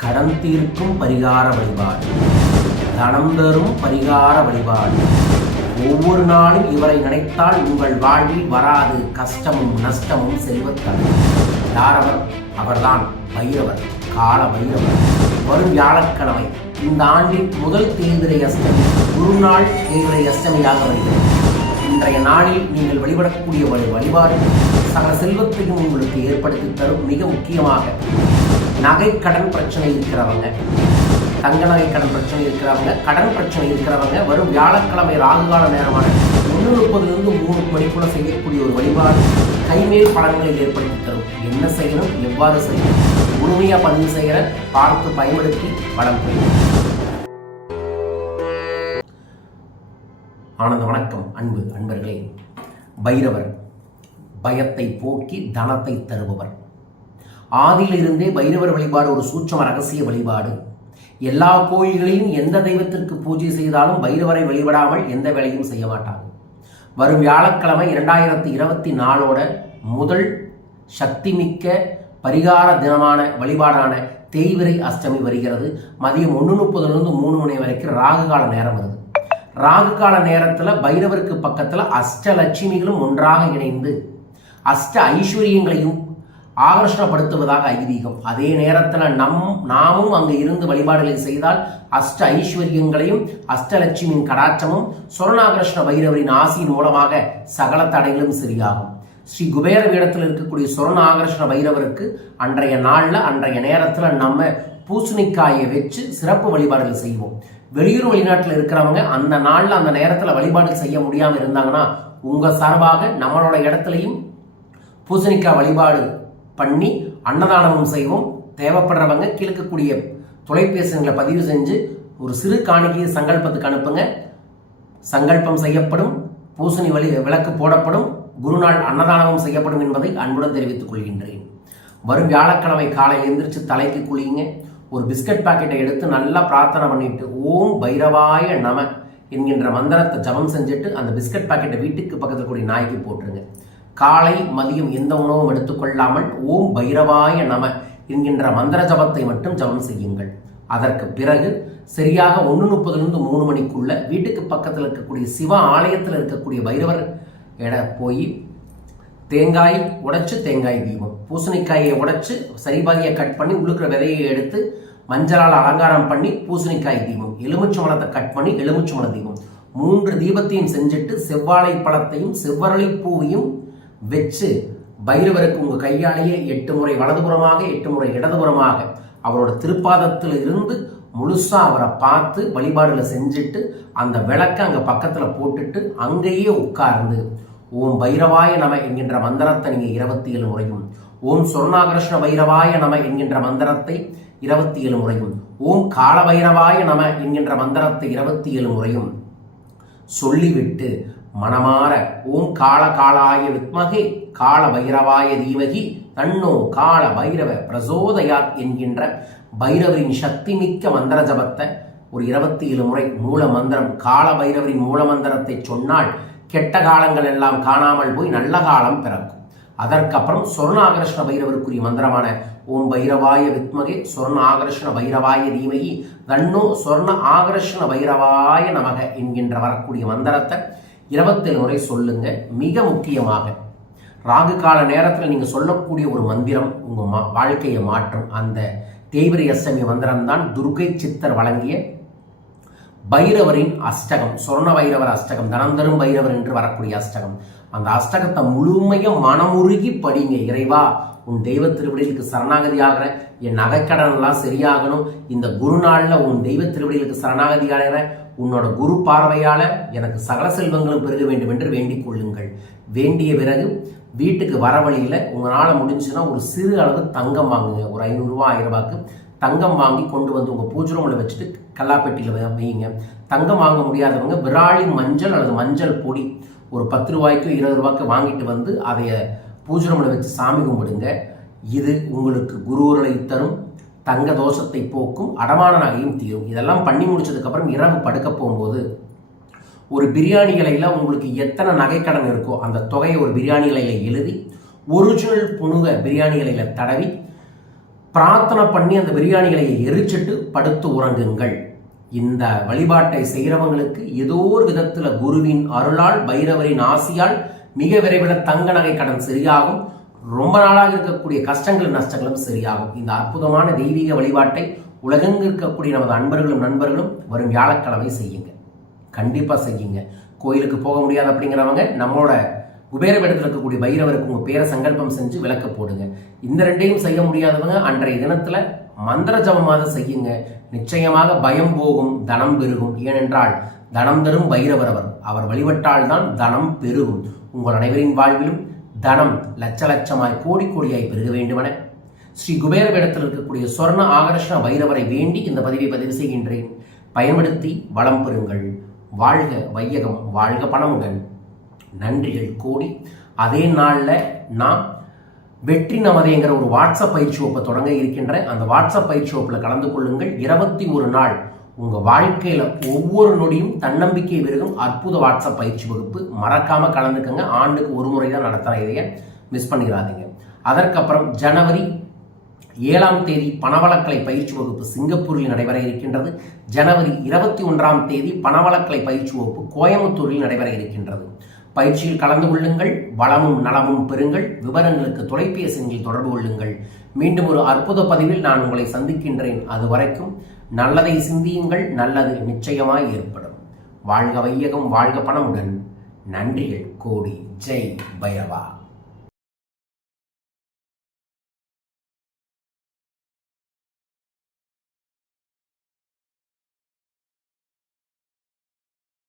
கடன் தீர்க்கும் பரிகார வழிபாடு. தனம் தரும் பரிகார வழிபாடு. ஒவ்வொரு நாளும் இவரை நினைத்தால் உங்கள் வாழ்வில் வராது கஷ்டமும் நஷ்டமும் செல்வத்தன் யாரவர்? அவர்தான் பைரவர் கால பைரவர். வரும் வியாழக்கிழமை இந்த ஆண்டின் முதல் தேய்திரை அஷ்டமி குருநாள் தேய்திரை அஷ்டமியாக வருகிறது. இன்றைய நாளில் நீங்கள் வழிபடக்கூடிய வழி வழிபாடு சகல செல்வத்தையும் உங்களுக்கு ஏற்படுத்தி தரும் மிக முக்கியமாக. நகை கடன் பிரச்சனை இருக்கிறவங்க தங்க நகை கடன் பிரச்சனை இருக்கிறவங்க கடன் பிரச்சனை இருக்கிறவங்க வரும் வியாழக்கிழமை ராகுகால நேரமான ஒன்று முப்பதுலேருந்து மூணு மணிக்குள்ள செய்யக்கூடிய ஒரு வழிபாடு கைமேல் பலன்களை ஏற்படுத்தி தரும். என்ன செய்யணும்? எவ்வாறு செய்யணும்? முழுமையாக பதிவு செய்கிற பார்த்து பயன்படுத்தி வளம் பெறும். ஆனந்த வணக்கம் அன்பு அன்பர்களே. பைரவர் பயத்தை போக்கி தனத்தை தருபவர். ஆதியிலிருந்தே பைரவர் வழிபாடு ஒரு சூட்சம ரகசிய வழிபாடு. எல்லா கோயில்களிலும் எந்த தெய்வத்திற்கு பூஜை செய்தாலும் பைரவரை வழிபடாமல் எந்த வேலையும் செய்ய மாட்டாங்க வரும் வியாழக்கிழமை இரண்டாயிரத்தி இருபத்தி நாலோட முதல் சக்திமிக்க பரிகார தினமான வழிபாடான தேய்விரை அஷ்டமி வருகிறது. மதியம் ஒன்று முப்பதுலேருந்து மூணு மணி வரைக்கும் ராகு கால நேரம் வருது. ராகு கால நேரத்தில் பைரவருக்கு பக்கத்தில் அஷ்டலட்சுமிகளும் ஒன்றாக இணைந்து அஷ்ட ஐஸ்வர்யங்களையும் ஆகர்ஷணப்படுத்துவதாக ஐதீகம். அதே நேரத்தில் நம் நாமும் அங்கு இருந்து வழிபாடுகளை செய்தால் அஷ்ட ஐஸ்வர்யங்களையும் அஷ்டலட்சுமியின் கடாட்சமும் சுவர்ணாகர்ஷ்ண பைரவரின் ஆசியின் மூலமாக சகல தடைகளும் சரியாகும். ஸ்ரீ குபேர வீடத்தில் இருக்கக்கூடிய சுவர்ண பைரவருக்கு அன்றைய நாளில் அன்றைய நேரத்தில் நம்ம பூசணிக்காயை வச்சு சிறப்பு வழிபாடுகள் செய்வோம். வெளியூர் வெளிநாட்டில் இருக்கிறவங்க அந்த நாளில் அந்த நேரத்தில் வழிபாடு செய்ய முடியாமல் இருந்தாங்கன்னா உங்கள் சார்பாக நம்மளோட இடத்துலையும் பூசணிக்காய் வழிபாடு பண்ணி அன்னதானமும் செய்வோம். தேவைப்படுறவங்க கிழக்கக்கூடிய தொலைபேசிகளை பதிவு செஞ்சு ஒரு சிறு காணிக்கையை சங்கல்பத்துக்கு அனுப்புங்க. சங்கல்பம் செய்யப்படும். பூசணி வழி விளக்கு போடப்படும். குருநாள் அன்னதானமும் செய்யப்படும் என்பதை அன்புடன் தெரிவித்துக் கொள்கின்றேன். வரும் வியாழக்கிழமை காலை எந்திரிச்சு தலைக்கு குளியுங்க. ஒரு பிஸ்கட் பாக்கெட்டை எடுத்து நல்லா பிரார்த்தனை பண்ணிட்டு ஓம் பைரவாய நம என்கின்ற மந்திரத்தை ஜபம் செஞ்சுட்டு அந்த பிஸ்கட் பாக்கெட்டை வீட்டுக்கு பக்கத்தில் கூடிய நாய்க்கு போட்டுருங்க. காலை மதியம் எந்த உணவும் எடுத்துக்கொள்ளாமல் ஓம் பைரவாய நம என்கின்ற மந்திர ஜபத்தை மட்டும் ஜபம் செய்யுங்கள். அதற்கு பிறகு சரியாக ஒன்று முப்பதுலேருந்து மூணு மணிக்குள்ள வீட்டுக்கு பக்கத்தில் இருக்கக்கூடிய சிவ ஆலயத்தில் இருக்கக்கூடிய பைரவர் இட போய் தேங்காய் உடைச்சு தேங்காய் தீபம் பூசணிக்காயை உடைச்சு சரிபாதியை கட் பண்ணி உள்ளுக்கிற விதையை எடுத்து மஞ்சளால் அலங்காரம் பண்ணி பூசணிக்காய் தீபம். எலுமிச்சம்பழத்தை கட் பண்ணி எலுமிச்சம்பழ தீபம். மூன்று தீபத்தையும் செஞ்சுட்டு செவ்வாழை பழத்தையும் செவ்வரளி பூவையும் வச்சு பைரவருக்கு உங்கள் கையாலேயே எட்டு முறை வலதுபுறமாக எட்டு முறை இடதுபுறமாக அவரோட திருப்பாதத்தில் இருந்து முழுசாக அவரை பார்த்து வழிபாடுகளை செஞ்சுட்டு அந்த விளக்கை அங்கே பக்கத்தில் போட்டுட்டு அங்கேயே உட்கார்ந்து ஓம் பைரவாய நம என்கின்ற மந்திரத்தை நீங்கள் இருபத்தி ஏழு முறையும் ஓம் சொர்ணாகிருஷ்ண பைரவாய நம என்கின்ற மந்திரத்தை இருபத்தி ஏழு முறையும் ஓம் காலபைரவாய நம என்கின்ற மந்திரத்தை இருபத்தி ஏழு முறையும் சொல்லிவிட்டு மனமாற ஓம் கால காலாய வித்மகே கால பைரவாய தீமகி தன்னோ கால பைரவ பிரசோதயாத் என்கின்ற பைரவரின் சக்தி மிக்க மந்திர ஜபத்தை ஒரு இருபத்தி ஏழு முறை மூல மந்திரம் கால பைரவரின் மூல மந்திரத்தை சொன்னால் கெட்ட காலங்கள் எல்லாம் காணாமல் போய் நல்ல காலம் பிறக்கும். அதற்கப்புறம் சொர்ண ஆகர்ஷ்ண பைரவருக்குரிய மந்திரமான ஓம் பைரவாய வித்மகே சொர்ண ஆகர்ஷ்ண பைரவாய தீமகி தன்னோ சொர்ண ஆகர்ஷ்ண பைரவாய நமக என்கின்ற வரக்கூடிய மந்திரத்தை இருபத்தேழு முறை சொல்லுங்க. மிக முக்கியமாக ராகு கால நேரத்தில் நீங்கள் சொல்லக்கூடிய ஒரு மந்திரம் உங்கள் மா வாழ்க்கையை மாற்றும். அந்த தேய்பிரை அஷ்டமி மந்திரம் தான் துர்கை சித்தர் வழங்கிய பைரவரின் அஷ்டகம். சொர்ண பைரவர் அஷ்டகம் தனந்தரும் பைரவர் என்று வரக்கூடிய அஷ்டகம். அந்த அஷ்டகத்தை முழுமையும் மனமுருகி படிங்க. இறைவா உன் தெய்வ திருவிடைகளுக்கு சரணாகதி ஆகிற என் நகைக்கடன் எல்லாம் சரியாகணும். இந்த குரு நாளில் உன் தெய்வ திருவிடைகளுக்கு சரணாகதி ஆகிற உன்னோட குரு பார்வையால் எனக்கு சகல செல்வங்களும் பெருக வேண்டும் என்று வேண்டிக் கொள்ளுங்கள். வேண்டிய பிறகு வீட்டுக்கு வர வழியில் உங்களால் முடிஞ்சுன்னா ஒரு சிறு அளவு தங்கம் வாங்குங்க. ஒரு ஐநூறுரூவா ஆயிரம் ரூபாய்க்கு தங்கம் வாங்கி கொண்டு வந்து உங்கள் பூஜை ரூமில் வச்சுட்டு கல்லாப்பெட்டியில் வைங்க. தங்கம் வாங்க முடியாதவங்க விராலி மஞ்சள் அல்லது மஞ்சள் பொடி ஒரு பத்து ரூபாய்க்கு இருபது ரூபாய்க்கு வாங்கிட்டு வந்து அதை பூஜை ரூமில் வச்சு சாமி கும்பிடுங்க. இது உங்களுக்கு குருவர்களை தரும். தங்க தோஷத்தை போக்கும் அடமான நகையும் தீரும். இதெல்லாம் பண்ணி முடிச்சதுக்கப்புறம் இரவு படுக்க போகும்போது ஒரு பிரியாணி இலையில் உங்களுக்கு எத்தனை நகைக்கடன் இருக்கோ அந்த தொகையை ஒரு பிரியாணி இலையில் எழுதி ஒரிஜினல் புணுக பிரியாணி இலையில் தடவி பிரார்த்தனை பண்ணி அந்த பிரியாணிகளை எரிச்சிட்டு படுத்து உறங்குங்கள். இந்த வழிபாட்டை செய்கிறவங்களுக்கு ஏதோ ஒரு விதத்தில் குருவின் அருளால் பைரவரின் ஆசியால் மிக விரைவில் தங்க நகை கடன் சரியாகும். ரொம்ப நாளாக இருக்கக்கூடிய கஷ்டங்களும் நஷ்டங்களும் சரியாகும். இந்த அற்புதமான தெய்வீக வழிபாட்டை உலகெங்கு இருக்கக்கூடிய நமது அன்பர்களும் நண்பர்களும் வரும் வியாழக்கிழமை செய்யுங்க. கண்டிப்பாக செய்யுங்க. கோயிலுக்கு போக முடியாது அப்படிங்கிறவங்க நம்மளோட குபேரபீடத்தில் இருக்கக்கூடிய பைரவருக்கு உங்கள் பேரை சங்கல்பம் செஞ்சு விளக்க போடுங்க. இந்த ரெண்டையும் செய்ய முடியாதவங்க அன்றைய தினத்தில் மந்திர ஜபமாக செய்யுங்க. நிச்சயமாக பயம் போகும் தனம் பெருகும். ஏனென்றால் தனம் தரும் பைரவர் அவர். அவர் வழிபட்டால் தான் தனம் பெருகும். உங்கள் அனைவரின் வாழ்விலும் தனம் லட்ச லட்சமாய் கோடி கோடியாய் பெருக வேண்டுமென ஸ்ரீ குபேரவிடத்தில் இருக்கக்கூடிய சொர்ண ஆகர்ஷண வைரவரை வேண்டி இந்த பதிவை பதிவு செய்கின்றேன். பயன்படுத்தி வளம் பெறுங்கள். வாழ்க வையகம் வாழ்க பணமுடன். நன்றிகள் கோடி. அதே நாளில் நான் வெற்றி நமதேங்கிற ஒரு வாட்ஸ்அப் பயிற்சி வகுப்பை தொடங்க இருக்கின்ற அந்த வாட்ஸ்அப் பயிற்சி வகுப்பில் கலந்து கொள்ளுங்கள். இருபத்தி ஒரு நாள் உங்கள் வாழ்க்கையில் ஒவ்வொரு நொடியும் தன்னம்பிக்கை விருகும் அற்புத வாட்ஸ்அப் பயிற்சி வகுப்பு மறக்காமல் கலந்துக்கங்க. ஆண்டுக்கு ஒரு முறை தான் நடத்துகிறேன் இதைய மிஸ் பண்ணிடாதீங்க அதற்கப்புறம் ஜனவரி ஏழாம் தேதி பணவளக்கலை பயிற்சி வகுப்பு சிங்கப்பூரில் நடைபெற இருக்கின்றது. ஜனவரி இருபத்தி ஒன்றாம் தேதி பணவளக்கலை பயிற்சி வகுப்பு கோயம்புத்தூரில் நடைபெற இருக்கின்றது. பயிற்சியில் கலந்து கொள்ளுங்கள் வளமும் நலமும் பெறுங்கள் விவரங்களுக்கு தொலைபேசியில் தொடர்பு கொள்ளுங்கள். மீண்டும் ஒரு அற்புத பதிவில் நான் உங்களை சந்திக்கின்றேன். அது வரைக்கும் நல்லதை சிந்தியுங்கள் நல்லது நிச்சயமாய் ஏற்படும். வாழ்க வையகம் வாழ்க பணமுடன். நன்றிகள் கோடி. ஜெய் பைரவா.